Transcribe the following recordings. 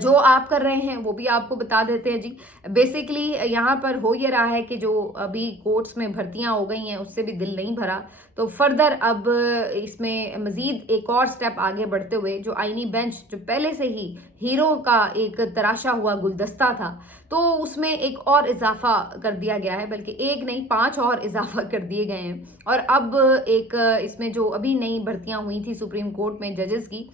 جو آپ کر رہے ہیں وہ بھی آپ کو بتا دیتے ہیں جی. بیسکلی یہاں پر ہو یہ رہا ہے کہ جو ابھی کورٹس میں بھرتیاں ہو گئی ہیں اس سے بھی دل نہیں بھرا, تو فردر اب اس میں مزید ایک اور سٹیپ آگے بڑھتے ہوئے جو آئینی بینچ جو پہلے سے ہی ہیرو کا ایک تراشا ہوا گلدستہ تھا, تو اس میں ایک اور اضافہ کر دیا گیا ہے, بلکہ ایک نہیں 5 اور اضافہ کر دیے گئے ہیں. اور اب ایک اس میں جو ابھی نئی بھرتیاں ہوئی تھی سپریم کورٹ میں ججز کی,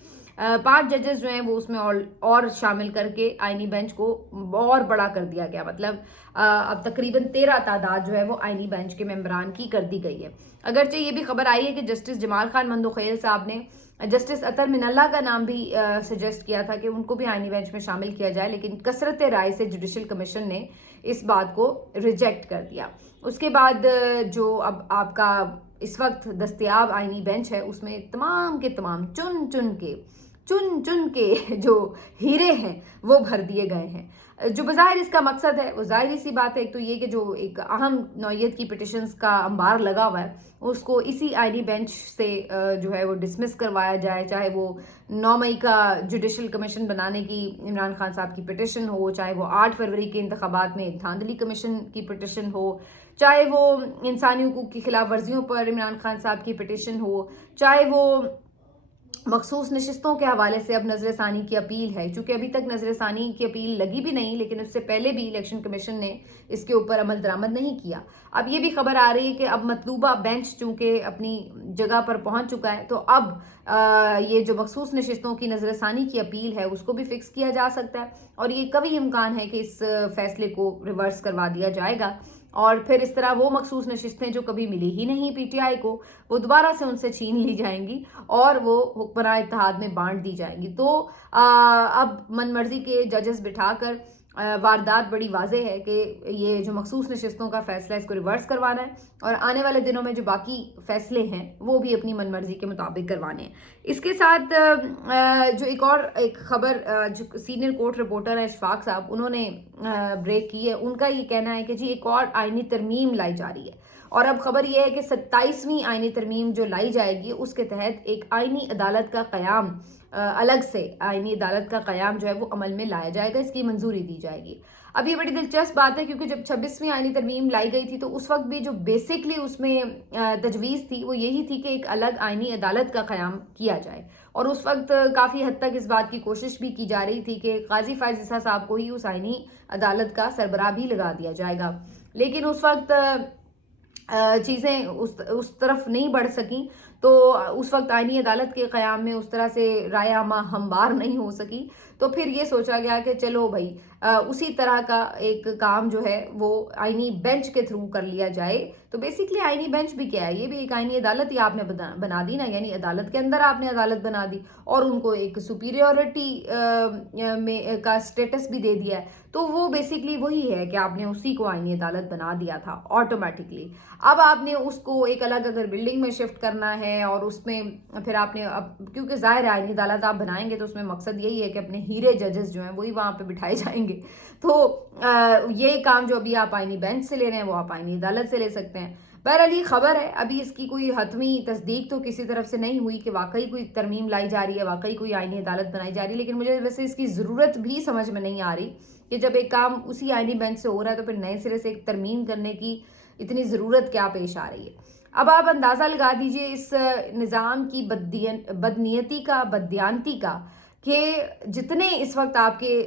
5 ججز جو ہیں وہ اس میں اور شامل کر کے آئینی بینچ کو اور بڑا کر دیا گیا. مطلب اب تقریباً 13 تعداد جو ہے وہ آئینی بینچ کے ممبران کی کر دی گئی ہے. اگرچہ یہ بھی خبر آئی ہے کہ جسٹس جمال خان مندوخیل صاحب نے جسٹس اطہر من اللہ کا نام بھی سجیسٹ کیا تھا کہ ان کو بھی آئینی بینچ میں شامل کیا جائے, لیکن کثرت رائے سے جوڈیشل کمیشن نے اس بات کو ریجیکٹ کر دیا. اس کے بعد جو اب آپ کا اس وقت دستیاب آئینی بینچ ہے اس میں تمام کے تمام چن چن کے جو ہیرے ہیں وہ بھر دیے گئے ہیں. جو بظاہر اس کا مقصد ہے وہ ظاہری سی بات ہے, ایک تو یہ کہ جو ایک اہم نوعیت کی پٹیشنز کا انبار لگا ہوا ہے اس کو اسی آئینی بینچ سے جو ہے وہ ڈسمس کروایا جائے, چاہے وہ 9 مئی کا جوڈیشل کمیشن بنانے کی عمران خان صاحب کی پٹیشن ہو, چاہے وہ 8 فروری کے انتخابات میں ایک دھاندلی کمیشن کی پٹیشن ہو, چاہے وہ انسانی حقوق کی خلاف ورزیوں پر عمران خان صاحب کی پٹیشن ہو, چاہے وہ مخصوص نشستوں کے حوالے سے اب نظر ثانی کی اپیل ہے. چونکہ ابھی تک نظر ثانی کی اپیل لگی بھی نہیں, لیکن اس سے پہلے بھی الیکشن کمیشن نے اس کے اوپر عمل درآمد نہیں کیا. اب یہ بھی خبر آ رہی ہے کہ اب مطلوبہ بینچ چونکہ اپنی جگہ پر پہنچ چکا ہے, تو اب یہ جو مخصوص نشستوں کی نظر ثانی کی اپیل ہے اس کو بھی فکس کیا جا سکتا ہے, اور یہ قوی امکان ہے کہ اس فیصلے کو ریورس کروا دیا جائے گا, اور پھر اس طرح وہ مخصوص نشستیں جو کبھی ملی ہی نہیں پی ٹی آئی کو وہ دوبارہ سے ان سے چھین لی جائیں گی اور وہ حکمراں اتحاد میں بانٹ دی جائیں گی. تو اب من مرضی کے ججز بٹھا کر واردات بڑی واضح ہے کہ یہ جو مخصوص نشستوں کا فیصلہ اس کو ریورس کروانا ہے, اور آنے والے دنوں میں جو باقی فیصلے ہیں وہ بھی اپنی من مرضی کے مطابق کروانے ہیں. اس کے ساتھ جو ایک خبر جو سینئر کورٹ رپورٹر ہیں اشفاق صاحب, انہوں نے بریک کی ہے. ان کا یہ کہنا ہے کہ جی ایک اور آئینی ترمیم لائی جا رہی ہے, اور اب خبر یہ ہے کہ 27ویں آئینی ترمیم جو لائی جائے گی اس کے تحت ایک آئینی عدالت کا قیام, الگ سے آئینی عدالت کا قیام جو ہے وہ عمل میں لایا جائے گا, اس کی منظوری دی جائے گی. اب یہ بڑی دلچسپ بات ہے کیونکہ جب 26ویں آئینی ترمیم لائی گئی تھی تو اس وقت بھی جو بیسکلی اس میں تجویز تھی وہ یہی تھی کہ ایک الگ آئینی عدالت کا قیام کیا جائے, اور اس وقت کافی حد تک اس بات کی کوشش بھی کی جا رہی تھی کہ قاضی فائز عیسیٰ صاحب کو ہی اس آئینی عدالت کا سربراہ بھی لگا دیا جائے گا. لیکن اس وقت چیزیں اس طرف نہیں بڑھ سکیں, تو اس وقت آئینی عدالت کے قیام میں اس طرح سے رائے عامہ ہموار نہیں ہو سکی, تو پھر یہ سوچا گیا کہ چلو بھائی اسی طرح کا ایک کام جو ہے وہ آئینی بینچ کے تھرو کر لیا جائے. تو بیسکلی آئینی بینچ بھی کیا ہے, یہ بھی ایک آئینی عدالت ہی آپ نے بنا دی نا, یعنی عدالت کے اندر آپ نے عدالت بنا دی اور ان کو ایک سپیریورٹی میں کا سٹیٹس بھی دے دیا ہے. تو وہ بیسکلی وہی ہے کہ آپ نے اسی کو آئینی عدالت بنا دیا تھا آٹومیٹکلی. اب آپ نے اس کو ایک الگ اگر بلڈنگ میں شفٹ کرنا ہے اور اس میں پھر آپ نے کیونکہ ظاہر ہے آئینی عدالت آپ بنائیں گے تو اس میں مقصد یہی ہے کہ اپنے ہیرے ججز جو ہیں وہی وہاں پہ بٹھائے جائیں گے. تو یہ کام جو ابھی آپ آئینی بینچ سے لے رہے ہیں وہ آپ آئینی عدالت سے لے سکتے ہیں. بہرحال یہ خبر ہے, ابھی اس کی کوئی حتمی تصدیق تو کسی طرف سے نہیں ہوئی کہ واقعی کوئی ترمیم لائی جا رہی ہے, واقعی کوئی آئینی عدالت بنائی جا رہی ہے, لیکن مجھے ویسے اس کی ضرورت بھی سمجھ میں نہیں آ رہی کہ جب ایک کام اسی آئینی بینچ سے ہو رہا ہے تو پھر نئے سرے سے ایک ترمیم کرنے کی اتنی ضرورت کیا پیش آ رہی ہے. اب آپ اندازہ لگا دیجئے اس نظام کی بدنیتی کا, بددیانتی کا, کہ جتنے اس وقت آپ کے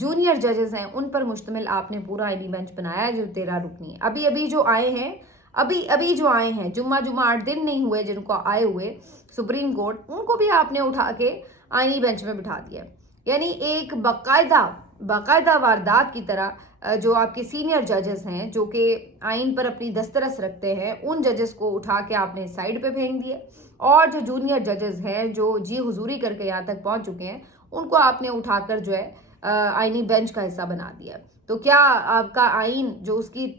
جونیئر ججز ہیں ان پر مشتمل آپ نے پورا آئینی بینچ بنایا ہے جو 13 رکنی ہے. ابھی جو آئے ہیں جمعہ 8 دن نہیں ہوئے جن کو آئے ہوئے سپریم کورٹ, ان کو بھی آپ نے اٹھا کے آئینی بینچ میں بٹھا دیا. یعنی ایک باقاعدہ واردات کی طرح جو آپ کے سینئر ججز ہیں جو کہ آئین پر اپنی دسترس رکھتے ہیں ان ججز کو اٹھا کے آپ نے سائڈ پہ پھینک دیے, اور جو جونیئر ججز ہیں جو جی حضوری کر کے یہاں تک پہنچ چکے ہیں ان کو آپ نے اٹھا کر جو ہے آئینی بینچ کا حصہ بنا دیا. تو کیا آپ کا آئین جو اس کی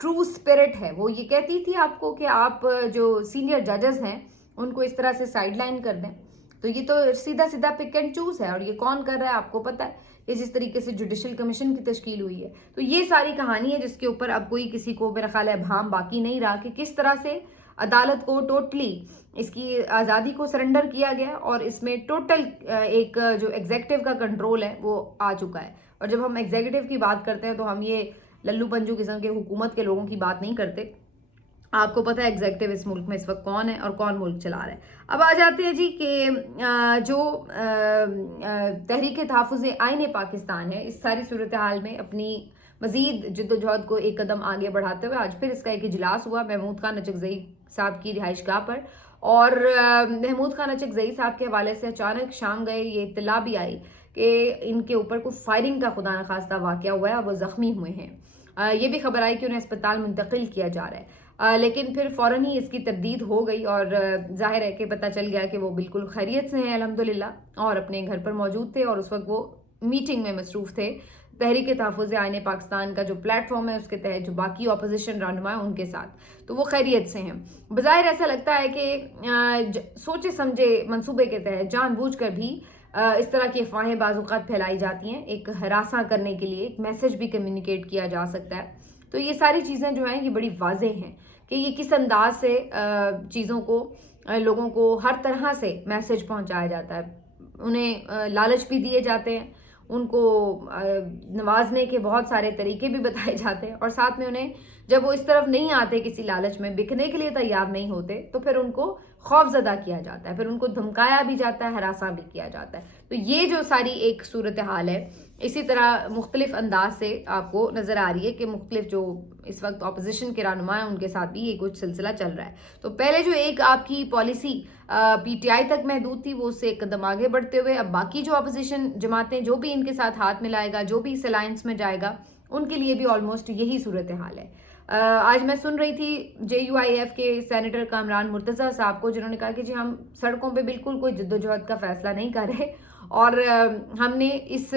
ٹرو اسپرٹ ہے وہ یہ کہتی تھی آپ کو کہ آپ جو سینئر ججز ہیں ان کو اس طرح سے سائڈ لائن کر دیں؟ تو یہ تو سیدھا پک اینڈ چوز ہے, اور یہ کون کر رہا ہے آپ کو پتہ ہے, یہ جس طریقے سے جوڈیشل کمیشن کی تشکیل ہوئی ہے. تو یہ ساری کہانی ہے جس کے اوپر اب کوئی کسی کو میرا خیال ہے ابہام باقی نہیں رہا کہ کس طرح سے عدالت کو ٹوٹلی اس کی آزادی کو سرنڈر کیا گیا اور اس میں ٹوٹل ایک جو ایگزیکٹو کا کنٹرول ہے وہ آ چکا ہے. اور جب ہم ایگزیکٹو کی بات کرتے ہیں تو ہم یہ للو پنجو قسم کے حکومت کے لوگوں کی بات نہیں کرتے. آپ کو پتہ ہے ایگزیکٹو اس ملک میں اس وقت کون ہے اور کون ملک چلا رہا ہے. اب آ جاتے ہیں جی کہ جو تحریک تحفظ آئین پاکستان ہے اس ساری صورتحال میں اپنی مزید جد و جہد کو ایک قدم آگے بڑھاتے ہوئے آج پھر اس کا ایک اجلاس ہوا محمود خان اچکزئی صاحب کی رہائش گاہ پر. اور محمود خان اچکزئی صاحب کے حوالے سے اچانک شام گئے یہ اطلاع بھی آئی کہ ان کے اوپر کوئی فائرنگ کا خدا نخواستہ واقعہ ہوا ہے اور وہ زخمی ہوئے ہیں. یہ بھی خبر آئی کہ انہیں اسپتال منتقل کیا جا رہا ہے، لیکن پھر فوراً ہی اس کی تردید ہو گئی اور ظاہر ہے کہ پتہ چل گیا کہ وہ بالکل خیریت سے ہیں الحمدللہ اور اپنے گھر پر موجود تھے اور اس وقت وہ میٹنگ میں مصروف تھے تحریک تحفظ آئین پاکستان کا جو پلیٹ فارم ہے اس کے تحت جو باقی اپوزیشن رہنما ہیں ان کے ساتھ، تو وہ خیریت سے ہیں. بظاہر ایسا لگتا ہے کہ سوچے سمجھے منصوبے کے تحت جان بوجھ کر بھی اس طرح کی افواہیں بعض اوقات پھیلائی جاتی ہیں ایک ہراساں کرنے کے لیے، ایک میسج بھی کمیونیکیٹ کیا جا سکتا ہے. تو یہ ساری چیزیں جو ہیں یہ بڑی واضح ہیں کہ یہ کس انداز سے چیزوں کو لوگوں کو ہر طرح سے میسج پہنچایا جاتا ہے. انہیں لالچ بھی دیے جاتے ہیں، ان کو نوازنے کے بہت سارے طریقے بھی بتائے جاتے ہیں اور ساتھ میں انہیں جب وہ اس طرف نہیں آتے کسی لالچ میں بکنے کے لیے تیار نہیں ہوتے تو پھر ان کو خوف زدہ کیا جاتا ہے، پھر ان کو دھمکایا بھی جاتا ہے، ہراساں بھی کیا جاتا ہے. تو یہ جو ساری ایک صورتحال ہے اسی طرح مختلف انداز سے آپ کو نظر آ رہی ہے کہ مختلف جو اس وقت اپوزیشن کے رہنما ہیں ان کے ساتھ بھی یہ کچھ سلسلہ چل رہا ہے. تو پہلے جو ایک آپ کی پالیسی پی ٹی آئی تک محدود تھی وہ اس سے ایک قدم آگے بڑھتے ہوئے اب باقی جو اپوزیشن جماعتیں جو بھی ان کے ساتھ ہاتھ ملائے گا، جو بھی اس الائنس میں جائے گا، ان کے لیے بھی آلموسٹ یہی صورتحال ہے. آج میں سن رہی تھی JUIF کے سینیٹر کامران مرتضیٰ صاحب کو جنہوں نے کہا کہ جی ہم سڑکوں پہ بالکل کوئی جد و جہد کا فیصلہ نہیں کر رہے اور ہم نے اس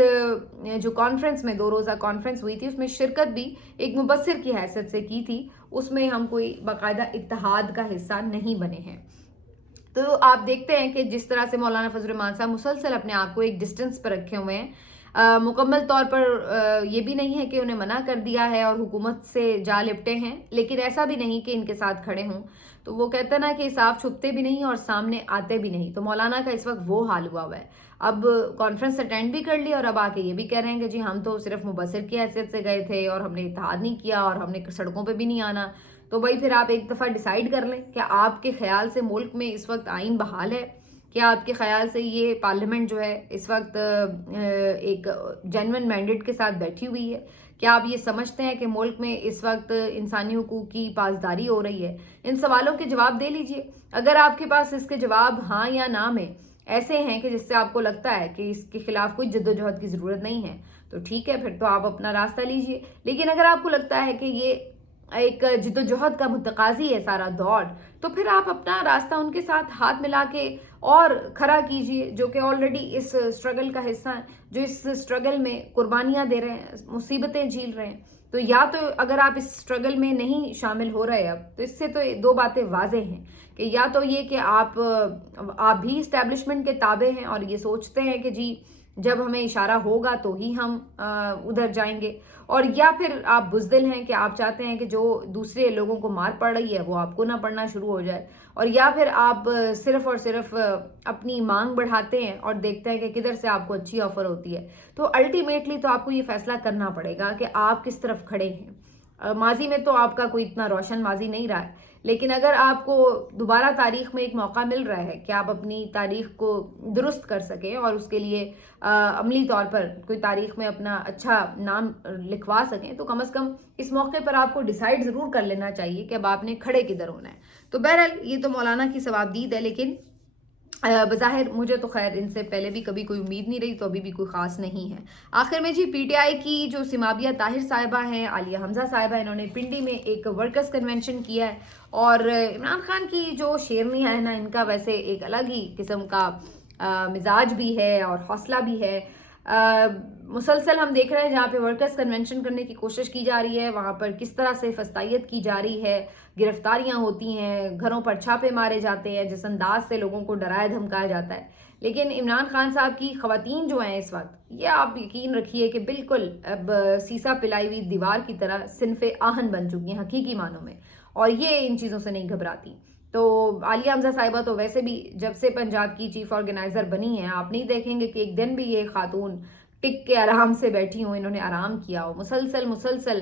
جو کانفرنس میں 2 روزہ کانفرنس ہوئی تھی اس میں شرکت بھی ایک مبصر کی حیثیت سے کی تھی، اس میں ہم کوئی باقاعدہ اتحاد کا حصہ نہیں بنے ہیں. تو آپ دیکھتے ہیں کہ جس طرح سے مولانا فضل الرحمان صاحب مسلسل اپنے آپ کو ایک ڈسٹنس پر رکھے ہوئے ہیں، مکمل طور پر یہ بھی نہیں ہے کہ انہیں منع کر دیا ہے اور حکومت سے جا لپٹے ہیں، لیکن ایسا بھی نہیں کہ ان کے ساتھ کھڑے ہوں. تو وہ کہتے ہیں نا کہ صاف چھپتے بھی نہیں اور سامنے آتے بھی نہیں. تو مولانا کا اس وقت وہ حال ہوا ہوا ہے. اب کانفرنس اٹینڈ بھی کر لی اور اب آ کے یہ بھی کہہ رہے ہیں کہ جی ہم تو صرف مبصر کی حیثیت سے گئے تھے اور ہم نے اتحاد نہیں کیا اور ہم نے سڑکوں پہ بھی نہیں آنا. تو بھائی پھر آپ ایک دفعہ ڈیسائیڈ کر لیں کہ آپ کے خیال سے ملک میں اس وقت آئین بحال ہے؟ کیا آپ کے خیال سے یہ پارلیمنٹ جو ہے اس وقت ایک جینوئن مینڈیٹ کے ساتھ بیٹھی ہوئی ہے؟ کیا آپ یہ سمجھتے ہیں کہ ملک میں اس وقت انسانی حقوق کی پاسداری ہو رہی ہے؟ ان سوالوں کے جواب دے لیجئے. اگر آپ کے پاس اس کے جواب ہاں یا نہ میں ایسے ہیں کہ جس سے آپ کو لگتا ہے کہ اس کے خلاف کوئی جد و جہد کی ضرورت نہیں ہے تو ٹھیک ہے، پھر تو آپ اپنا راستہ لیجئے. لیکن اگر آپ کو لگتا ہے کہ یہ ایک جد و جہد کا متقاضی ہے سارا دور، تو پھر آپ اپنا راستہ ان کے ساتھ ہاتھ ملا کے اور کھڑا کیجئے جو کہ آلریڈی اس سٹرگل کا حصہ ہیں، جو اس سٹرگل میں قربانیاں دے رہے ہیں، مصیبتیں جھیل رہے ہیں. تو یا تو اگر آپ اس سٹرگل میں نہیں شامل ہو رہے اب تو اس سے تو 2 باتیں واضح ہیں کہ یا تو یہ کہ آپ بھی اسٹیبلشمنٹ کے تابع ہیں اور یہ سوچتے ہیں کہ جی جب ہمیں اشارہ ہوگا تو ہی ہم ادھر جائیں گے، اور یا پھر آپ بزدل ہیں کہ آپ چاہتے ہیں کہ جو دوسرے لوگوں کو مار پڑ رہی ہے وہ آپ کو نہ پڑنا شروع ہو جائے، اور یا پھر آپ صرف اور صرف اپنی مانگ بڑھاتے ہیں اور دیکھتے ہیں کہ کدھر سے آپ کو اچھی آفر ہوتی ہے. تو الٹیمیٹلی تو آپ کو یہ فیصلہ کرنا پڑے گا کہ آپ کس طرف کھڑے ہیں. ماضی میں تو آپ کا کوئی اتنا روشن ماضی نہیں رہا ہے، لیکن اگر آپ کو دوبارہ تاریخ میں ایک موقع مل رہا ہے کہ آپ اپنی تاریخ کو درست کر سکیں اور اس کے لیے عملی طور پر کوئی تاریخ میں اپنا اچھا نام لکھوا سکیں، تو کم از کم اس موقع پر آپ کو ڈیسائیڈ ضرور کر لینا چاہیے کہ اب آپ نے کھڑے کدھر ہونا ہے. تو بہرحال یہ تو مولانا کی ثوابدید ہے، لیکن بظاہر مجھے تو خیر ان سے پہلے بھی کبھی کوئی امید نہیں رہی، تو ابھی بھی کوئی خاص نہیں ہے. آخر میں جی پی ٹی آئی کی جو سمابیہ طاہر صاحبہ ہیں، عالیہ حمزہ صاحبہ، انہوں نے پنڈی میں ایک ورکرز کنونشن کیا ہے، اور عمران خان کی جو شیرنی ہے نا، ان کا ویسے ایک الگ ہی قسم کا مزاج بھی ہے اور حوصلہ بھی ہے. مسلسل ہم دیکھ رہے ہیں جہاں پہ ورکرز کنونشن کرنے کی کوشش کی جا رہی ہے وہاں پر کس طرح سے فسطائیت کی جا رہی ہے، گرفتاریاں ہوتی ہیں، گھروں پر چھاپے مارے جاتے ہیں، جس انداز سے لوگوں کو ڈرایا دھمکایا جاتا ہے. لیکن عمران خان صاحب کی خواتین جو ہیں اس وقت، یہ آپ یقین رکھیے کہ بالکل اب سیسا پلائی ہوئی دیوار کی طرح صنف آہن بن چکی ہیں حقیقی معنوں میں. اور یہ ان چیزوں سے نہیں گھبراتی. تو عالیہ حمزہ صاحبہ تو ویسے بھی جب سے پنجاب کی چیف آرگنائزر بنی ہیں آپ نہیں دیکھیں گے کہ ایک دن بھی یہ خاتون ٹک کے آرام سے بیٹھی ہوں, انہوں نے آرام کیا ہو. مسلسل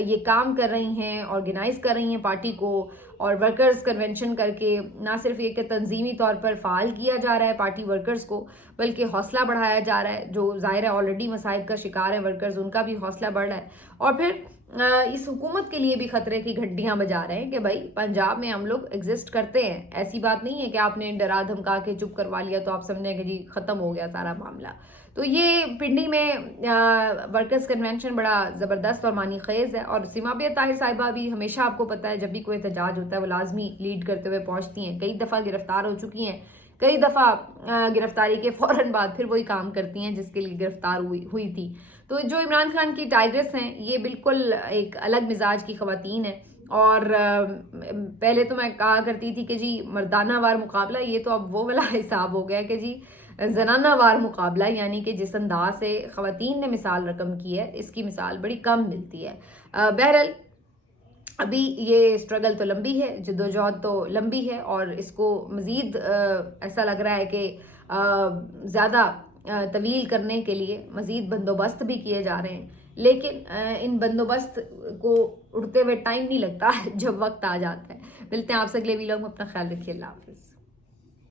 یہ کام کر رہی ہیں, آرگنائز کر رہی ہیں پارٹی کو, اور ورکرز کنونشن کر کے نہ صرف یہ کہ تنظیمی طور پر فعال کیا جا رہا ہے پارٹی ورکرز کو, بلکہ حوصلہ بڑھایا جا رہا ہے. جو ظاہر ہے آلریڈی مصائب کا شکار ہیں ورکرز, ان کا بھی حوصلہ بڑھ رہا ہے. اور پھر اس حکومت کے لیے بھی خطرے کی گھنٹیاں بجا رہے ہیں کہ بھائی پنجاب میں ہم لوگ ایگزسٹ کرتے ہیں. ایسی بات نہیں ہے کہ آپ نے ڈرا دھمکا کے چپ کروا لیا تو آپ سمجھیں کہ جی ختم ہو گیا سارا معاملہ. تو یہ پنڈی میں ورکرز کنونشن بڑا زبردست اور معنی خیز ہے. اور سیما عبیہ طاہر صاحبہ بھی ہمیشہ آپ کو پتہ ہے جب بھی کوئی احتجاج ہوتا ہے وہ لازمی لیڈ کرتے ہوئے پہنچتی ہیں. کئی دفعہ گرفتار ہو چکی ہیں, کئی دفعہ گرفتاری کے فوراً بعد پھر وہی کام کرتی ہیں جس کے لیے گرفتار ہوئی تھی. تو جو عمران خان کی ٹائگرس ہیں یہ بالکل ایک الگ مزاج کی خواتین ہیں. اور پہلے تو میں کہا کرتی تھی کہ جی مردانہ وار مقابلہ, یہ تو اب وہ والا حساب ہو گیا کہ جی زنانہ وار مقابلہ, یعنی کہ جس انداز سے خواتین نے مثال رقم کی ہے اس کی مثال بڑی کم ملتی ہے. بہرحال ابھی یہ اسٹرگل تو لمبی ہے, جدوجہد تو لمبی ہے, اور اس کو مزید ایسا لگ رہا ہے کہ زیادہ طویل کرنے کے لیے مزید بندوبست بھی کیے جا رہے ہیں. لیکن ان بندوبست کو اڑتے ہوئے ٹائم نہیں لگتا جب وقت آ جاتا ہے. ملتے ہیں آپ سے اگلے ویلاگ میں, اپنا خیال رکھیے, اللہ حافظ.